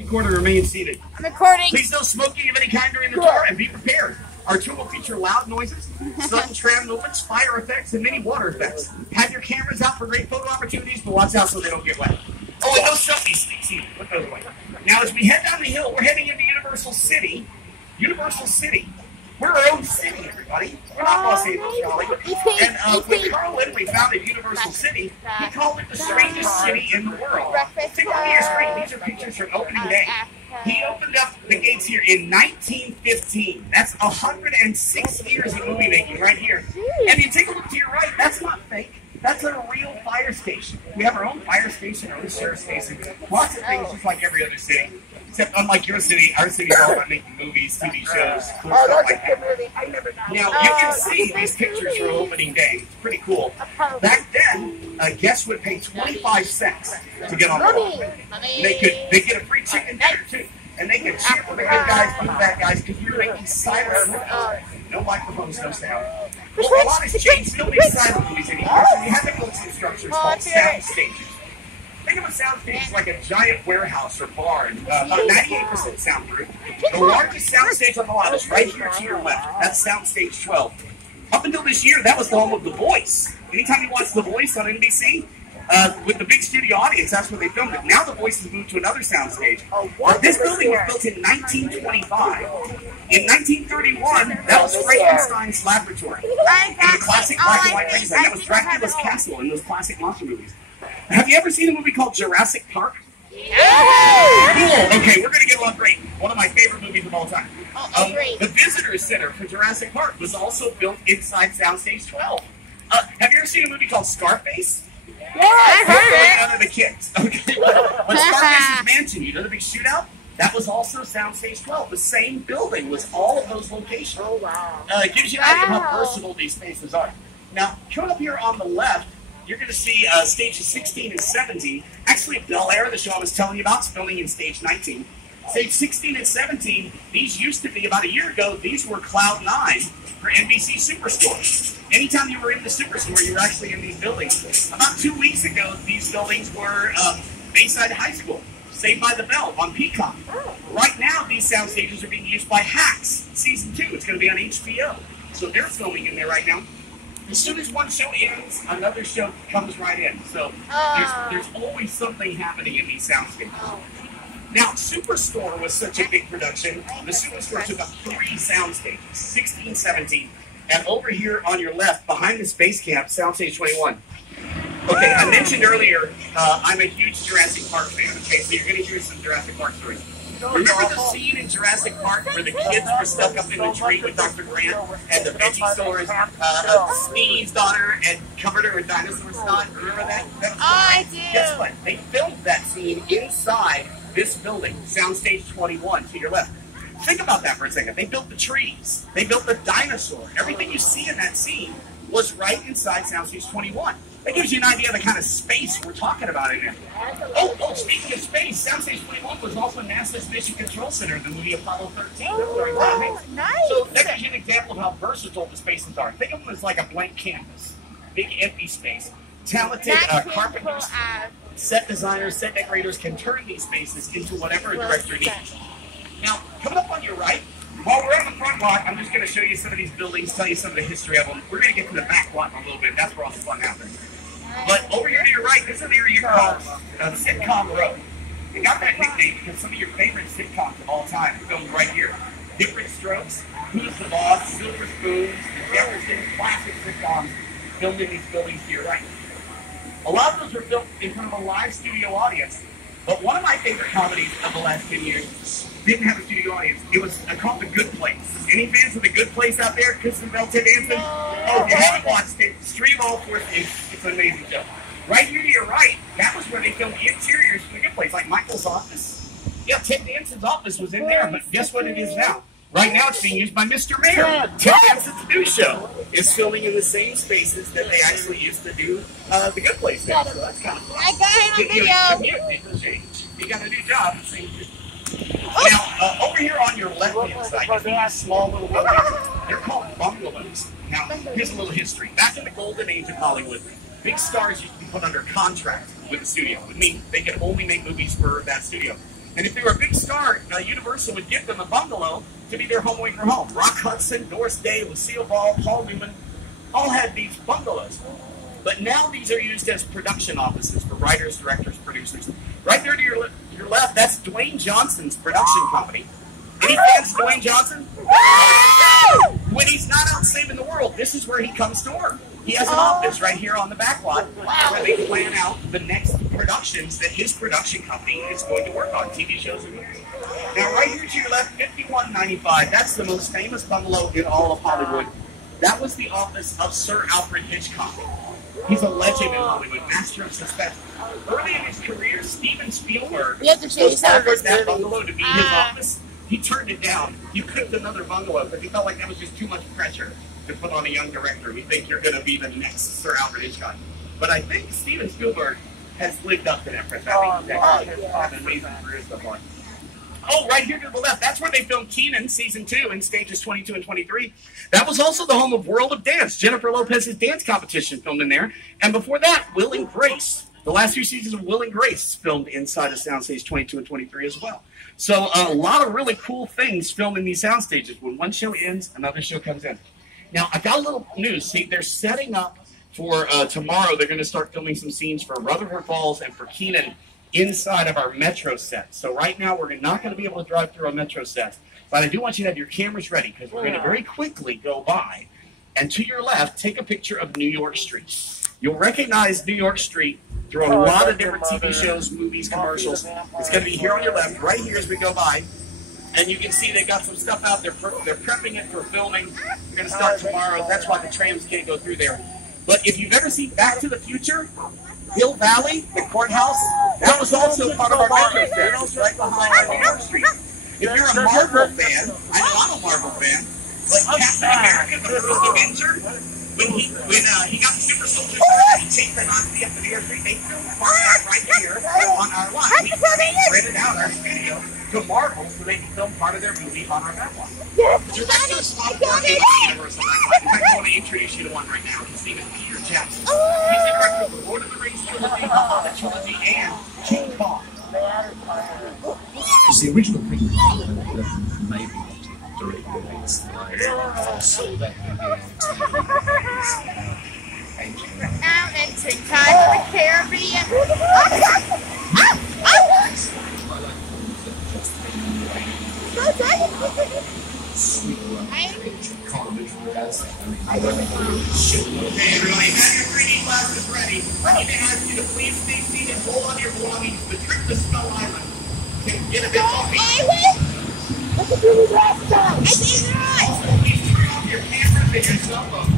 Recorder, remain seated. I'm recording. Please no smoking of any kind during the tour, and be prepared. Our tour will feature loud noises, sudden tram movements, fire effects, and many water effects. Have your cameras out for great photo opportunities, but watch out so they don't get wet. Oh, and no selfie sticks either. Put those away. Now, as we head down the hill, we're heading into Universal City. Universal City. We're our own city, everybody. We're not Los Angeles, Hollywood. And when Carl Lindley founded Universal City, he called it the strangest city in the world. Take a look at your screen. These are pictures from opening day. He opened up the gates here in 1915. That's 106 years of movie making right here. And you take a look to your right, that's not fake. That's a real fire station. We have our own fire station, our own sheriff's station. Lots of things just like every other city. Except unlike your city, our city is all about making movies, TV shows, cool stuff like that. Now, you can see these pictures from opening day. It's pretty cool. Back then, guests would pay 25 cents to get on the ride. They get a free chicken dinner, too. And they could cheer for the good guys and the bad guys because we were making silent movies. No microphones, no sound. Well, a lot has changed. We don't make silent movies anymore. So we have to build some structures called sound stages. Think of a soundstage as like a giant warehouse or barn, about 98% soundproof. The largest soundstage on the lot is right here to your left. That's Soundstage 12. Up until this year, that was the home of The Voice. Anytime you watch The Voice on NBC, with the big studio audience, that's where they filmed it. Now The Voice has moved to another soundstage. This building was built in 1925. In 1931, that was Frankenstein's laboratory. In the classic black and white magazine, that was Dracula's castle in those classic monster movies. Have you ever seen a movie called Jurassic Park? Yeah. Cool. Okay, we're going to get along great. One of my favorite movies of all time. The Visitor Center for Jurassic Park was also built inside Soundstage 12. Have you ever seen a movie called Scarface? Yeah, I heard it. None of the kids. Okay, but Scarface's mansion, you know the big shootout? That was also Soundstage 12. The same building was all of those locations. Oh, wow. It gives you an idea of how versatile these spaces are. Now, coming up here on the left, you're going to see stages 16 and 17. Actually, Bel Air, the show I was telling you about, is filming in stage 19. Stage 16 and 17, these used to be, about a year ago, these were Cloud 9 for NBC Superstore. Anytime you were in the Superstore, you were actually in these buildings. About 2 weeks ago, these buildings were Bayside High School, Saved by the Bell on Peacock. Right now, these sound stages are being used by Hacks, Season 2. It's going to be on HBO. So they're filming in there right now. As soon as one show ends, another show comes right in. So there's always something happening in these sound stages. Now, Superstore was such a big production. The Superstore took up 3 sound stages, 16, 17. And over here on your left, behind the Space Camp, Soundstage 21. Okay, I mentioned earlier, I'm a huge Jurassic Park fan. Okay, so you're going to hear some Jurassic Park stories. Remember the scene in Jurassic Park where the kids were stuck up in the tree with Dr. Grant and the veggie stores sneezed on her and covered her with dinosaur snot? Remember that? I do. Guess what? They filmed that scene inside this building, Soundstage 21, to your left. Think about that for a second. They built the trees. They built the dinosaur. Everything you see in that scene was right inside Soundstage 21. That gives you an idea of the kind of space we're talking about in there. Oh, speaking of space, Soundstage 21 was also NASA's Mission Control Center in the movie Apollo 13. Oh, nice. So that gives you an example of how versatile the spaces are. Think of them as like a blank canvas, big empty space. Talented carpenters, set designers, set decorators can turn these spaces into whatever a director needs. Now, coming up on your right, while we're on the front lot, I'm just going to show you some of these buildings, tell you some of the history of them. We're going to get to the back lot in a little bit. That's where all the fun happens. But over here to your right, this is an area called Sitcom Row. It got that nickname because some of your favorite sitcoms of all time are filmed right here. Different Strokes, Who's the Boss, Silver Spoons, The Jeffersons, classic sitcoms filmed in these buildings to your right. A lot of those were filmed in front of a live studio audience. But one of my favorite comedies of the last 10 years didn't have a studio audience. It was called The Good Place. Any fans of The Good Place out there? Kristen Bell, Ted Danson? Oh, if you haven't watched it, stream all for it. It's an amazing show. Right here to your right, that was where they filmed the interiors for The Good Place, like Michael's office. Yeah, Ted Danson's office was in there, but guess what it is now? Right now it's being used by Mr. Mayor. Ted Danson's new show is filming in the same spaces that they actually used to do The Good Place in. So that's kind of fun. I got him on video. You got a new job. Now, over here on your left-hand side, you see these small little buildings. They're called bungalows. Now, here's a little history. Back in the golden age of Hollywood, big stars used to be put under contract with the studio. It means they could only make movies for that studio. And if they were a big star, Universal would give them a bungalow to be their home away from home. Rock Hudson, Doris Day, Lucille Ball, Paul Newman, all had these bungalows. But now these are used as production offices for writers, directors, producers. Right there to your left, that's Dwayne Johnson's production company. Any fans of Dwayne Johnson? When he's not out saving the world, this is where he comes to work. He has an office right here on the back lot where they plan out the next productions that his production company is going to work on, TV shows and movies. Now, right here to your left, 5195, that's the most famous bungalow in all of Hollywood. That was the office of Sir Alfred Hitchcock. He's a legend in Hollywood, master of suspense. Early in his career, Steven Spielberg was offered that bungalow to be his office. He turned it down. He picked another bungalow because he felt like that was just too much pressure to put on a young director. You think you're going to be the next Sir Alfred Hitchcock. But I think Steven Spielberg has lived up to that pressure. I think he's actually had an amazing career so far. Oh, right here to the left, that's where they filmed Kenan Season 2 in stages 22 and 23. That was also the home of World of Dance. Jennifer Lopez's dance competition filmed in there. And before that, Will and Grace. The last few seasons of Will and Grace filmed inside of Soundstage 22 and 23 as well. So a lot of really cool things filmed in these sound stages. When one show ends, another show comes in. Now, I got a little news. See, they're setting up for tomorrow. They're going to start filming some scenes for Rutherford Falls and for Kenan inside of our Metro set. So right now, we're not going to be able to drive through our Metro set. But I do want you to have your cameras ready because we're going to very quickly go by. And to your left, take a picture of New York Street. You'll recognize New York Street through a lot of different TV shows, movies, commercials. It's going to be here on your left, right here as we go by. And you can see they've got some stuff out there. They're prepping it for filming. We're going to start tomorrow. That's why the trams can't go through there. But if you've ever seen Back to the Future, Hill Valley, the courthouse, that was also part of our Metro set. It's right behind New York Street. If you're a Marvel fan, I know I'm a Marvel fan, like Captain America, the first Avenger, when he got the super soldier, he chased the Nazi up to the airstream. They filmed part of that right here on our lot. We rented out our studio to Marvel so they can film part of their movie on our back lot. Director of Small World in the Universal back lot. In fact, I want to introduce you to one right now. His name is Peter Jackson. He's the director of the Lord of the Rings trilogy, the Hobbit trilogy, and King Kong. The original King Kong maybe direct movies so that Now entering time for the Caribbean. Okay, everybody, have your 3D glasses ready. I need to ask you to please stay seated, hold on to your belongings. The trip to Skull Island can get a bit bumpy. Also, please turn off your cameras and your cell phones.